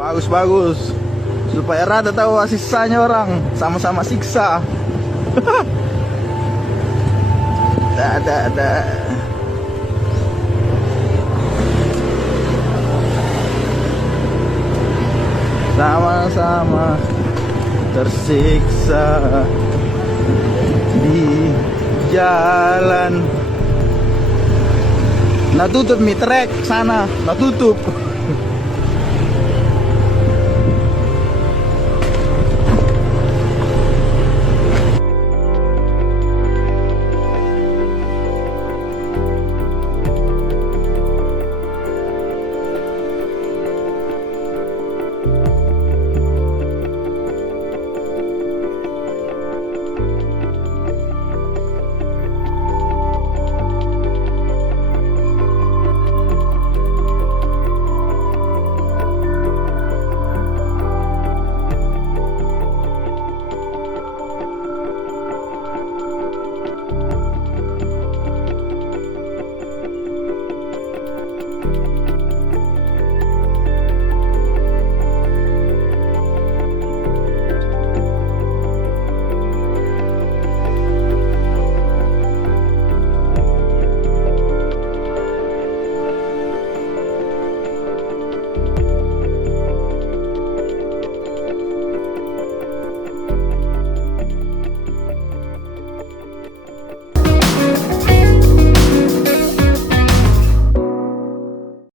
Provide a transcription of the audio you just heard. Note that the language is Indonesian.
Bagus-bagus. Supaya rada tahu sisanya orang. Sama-sama siksa. Ada. Sama-sama tersiksa di jalan. Nah tutup mi trek sana, nah tutup.